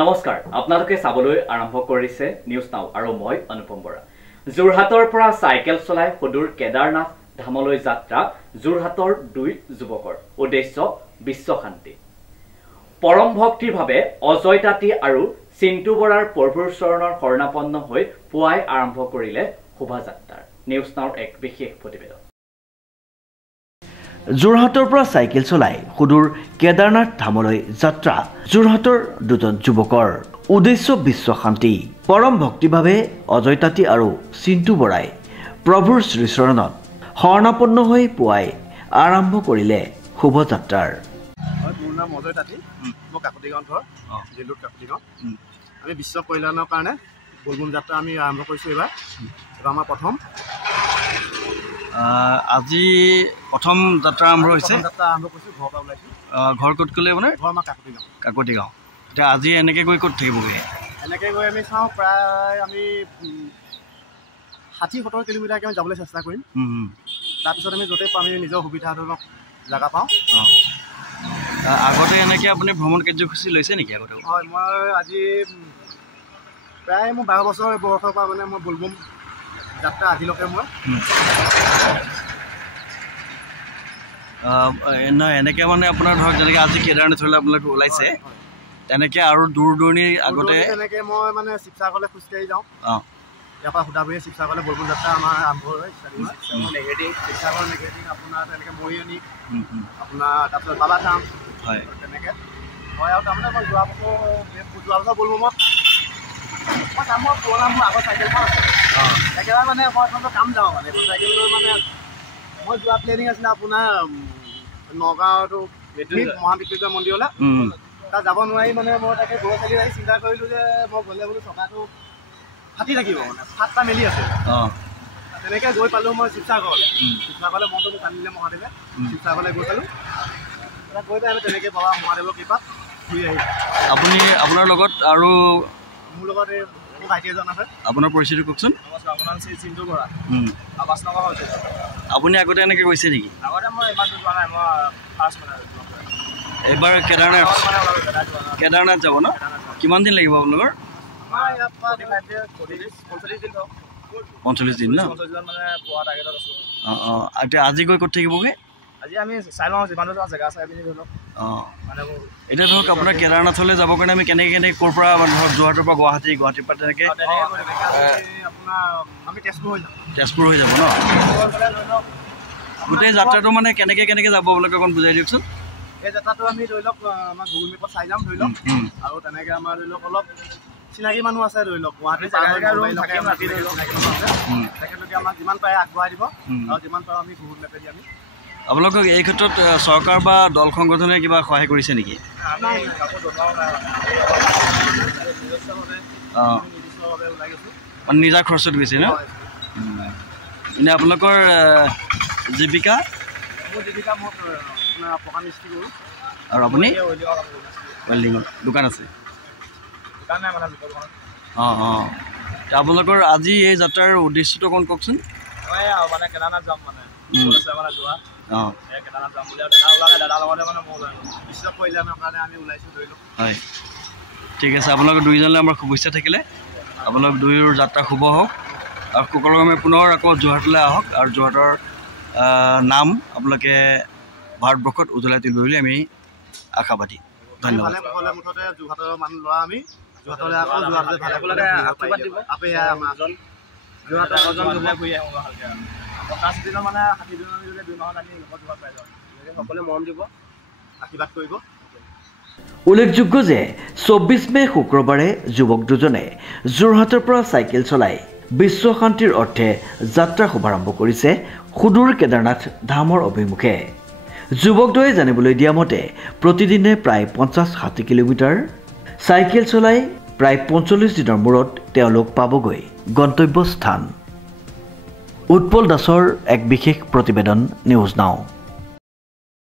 নমস্কাৰ আপোনালোকে চাবলৈ আৰম্ভ কৰিছে নিউজ নাও আৰু মই অনুপম বৰা যোৰহাটৰ পৰা সাইকেল চলাই সুদূৰ কেদাৰনাথ ধামলৈ যাত্ৰা যোৰহাটৰ দুই যুৱকৰ উদ্দেশ্য বিশ্ব শান্তি পৰম ভক্তিৰ ভাৱে অজয় তাঁতী আৰু চিন্তু বৰাৰ প্ৰভুৰ চৰণৰ শৰণাপন্ন হৈ পুৱাই আৰম্ভ কৰিলে শোভাযাত্ৰা নিউজ নাওৰ এক বিশেষ প্ৰতিবেদন যোৰহাটৰ পৰা সাইকেল চলাই সুদূৰ কেদাৰনাথ ধামলৈ যাত্ৰা যোৰহাটৰ দুজন যুৱকৰ উদ্দেশ্য বিশ্ব শান্তি পৰম ভক্তিভাৱে অজয় তাঁতী আৰু চিন্তু বৰাই প্ৰভুৰ শ্ৰীচৰণত শৰণাপন্ন হৈ পুৱাই আৰম্ভ কৰিলে শোভাযাত্ৰাৰ মোৰ নাম অজয় তাঁতী মই কাকতিগাঁও ঘৰ জিলুত কাকতিগাঁও আমি বিশ্ব কল্যাণৰ কাৰণে বলবম যাত্ৰা আমি আৰম্ভ কৰিছোঁ এইবাৰ আমাৰ প্ৰথম আজি প্ৰথম যাত্ৰা আৰম্ভ হৈছে যাত্ৰা আৰম্ভ কৰিছোঁ ঘৰৰ পৰা ওলাইছোঁ ঘৰ ক'ত ক'লে মানে ঘৰ আমাৰ কাকতিগাঁও এতিয়া আজি এনেকৈ গৈ ক'ত থাকিবগৈ এনেকৈ গৈ আমি চাওঁ প্ৰায় আমি 60-70 কিলোমিটাৰকৈ আমি যাবলৈ চেষ্টা কৰিম তাৰপিছত আমি য'তেই পাওঁ আমি নিজৰ সুবিধাজনক জেগা পাওঁ আগতে এনেকৈ আপুনি ভ্ৰমণ কাৰ্যসূচী লৈছে নেকি আগতে হয় মই আজি প্ৰায় মোৰ 12 বছৰ বয়সৰ পৰা মানে মই বলবম যাত্ৰা আজিলৈকে মই নহয় এনেকৈ মানে আপোনাৰ ধৰক যেনেকৈ আজি কেদাৰনাথলৈ আপোনালোকে ওলাইছে তেনেকৈ আৰু দূৰ দূৰণিৰ আগতে তেনেকৈ মই মানে শিৱসাগৰলৈ খোজকাঢ়ি যাওঁ ইয়াৰ পৰা সুধাবুৰি শিৱসাগৰলৈ বলবম যাত্ৰা আমাৰ আৰম্ভ হয় শিৱসাগৰ নেগেটিভ আপোনাৰ তেনেকৈ মৰিয়নি আপোনাৰ তাৰপিছত বাবাধাম হয় তেনেকৈ হয় আৰু তাৰমানে মই যোৱা বছৰ বলবমত মই কামৰ পুৰণা মোৰ আগৰ চাইকেলখন আছে একেবাৰে মানে মই এখন কাম যাওঁ মানে এখন চাইকেল লৈ মানে মই যোৱা প্লেনিং আছিলে আপোনাৰ নগাঁৱতো মহামৃত্যুঞ্জয় মন্দিৰলৈ তাত যাব নোৱাৰি মানে মই তাকে গৈ চালি আহি চিন্তা কৰিলোঁ যে মই গ'লে বোলো চকাটো ফাটি থাকিব মানে ফাটটা মেলি আছে তেনেকৈ গৈ পালোঁ মই শিৱসাগৰলৈ মনটো মোক টানিলে মহাদেৱে শিৱসাগৰলৈ গৈ পালোঁ তাত গৈ পাই আমি তেনেকৈ বাবা মহাদেৱৰ কৃপাত ঘূৰি আহিলোঁ আপোনাৰ লগত আৰু মোৰ লগত এই মোৰ ভাইটি এজন আছে আপোনাৰ পৰিচয়টো কওকচোন নমস্কাৰ আপোনাৰ নাম শ্ৰী চিন্তু বৰা আৱাসনগৰ হৈছে আপুনি আগতে এনেকৈ গৈছে নেকি আগতে মই ইমান দূৰ যোৱা নাই মই ফাৰ্ষ্ট মানে এইবাৰ কেদাৰনাথ যাব ন কিমান দিন লাগিব আপোনালোকৰ আমাৰ ইয়াৰ পৰা 45 দিন 45 দিন ন মানে পোৱা টাৰ্গেটত আছোঁ এতিয়া আজি গৈ ক'ত থাকিবগৈ আজি আমি চাই লওঁ যিমান দূৰ জেগা চাই পিনি ধৰি লওক মানে এতিয়া ধৰক আপোনাৰ কেদাৰনাথলৈ যাবৰ কাৰণে আমি কেনেকৈ ক'ৰ পৰা ধৰক যোৰহাটৰ পৰা গুৱাহাটীৰ পৰা তেনেকৈ আপোনাৰ আমি তেজপুৰ হৈ যাব ন গোটেই যাত্ৰাটো মানে কেনেকৈ যাব আপোনালোকে অকণ বুজাই দিয়কচোন এই যাত্ৰাটো আমি ধৰি লওক আমাৰ গুগল মেপত চাই যাম ধৰি লওক আৰু তেনেকৈ আমাৰ ধৰি লওক অলপ চিনাকি মানুহ আছে ধৰি লওক গুৱাহাটী তেখেতলোকে আমাক যিমান পাৰে আগবঢ়াই দিব আৰু যিমান পাৰোঁ আমি গুগল মেপেদি আমি আপোনালোকক এই ক্ষেত্ৰত চৰকাৰ বা দল সংগঠনে কিবা সহায় কৰিছে নেকি মানে নিজা খৰচত গৈছে ন এনে আপোনালোকৰ জীৱিকা আৰু আপুনি ৱেল্ডিঙৰ দোকান আছে আপোনালোকৰ আজি এই যাত্ৰাৰ উদ্দেশ্যটো অকণ কওকচোন মানে কেদাৰনাথ যাম মানে যোৱা হয় ঠিক আছে আপোনালোক দুইজনলৈ আমাৰ শুভেচ্ছা থাকিলে আপোনালোক দুয়োৰ যাত্ৰা শুভ হওক আৰু সুকলমে পুনৰ আকৌ যোৰহাটলৈ আহক আৰু যোৰহাটৰ নাম আপোনালোকে ভাৰতবৰ্ষত উজ্বলাই তুলিব বুলি আমি আশাবাদী ধন্যবাদ উল্লেখযোগ্য যে 24 মে শুক্ৰবাৰে যুৱক দুজনে যোৰহাটৰ পৰা চাইকেল চলাই বিশ্ব শান্তিৰ অৰ্থে যাত্ৰা শুভাৰম্ভ কৰিছে সুদূৰ কেদাৰনাথ ধামৰ অভিমুখে যুৱকদ্বয়ে জানিবলৈ দিয়া মতে প্ৰতিদিনে প্ৰায় 50-60 কিলোমিটাৰ চাইকেল চলাই প্ৰায় 45 দিনৰ মূৰত তেওঁলোক পাবগৈ গন্তব্যস্থান উৎপল দাসৰ এক বিশেষ প্ৰতিবেদন নিউজ নাও।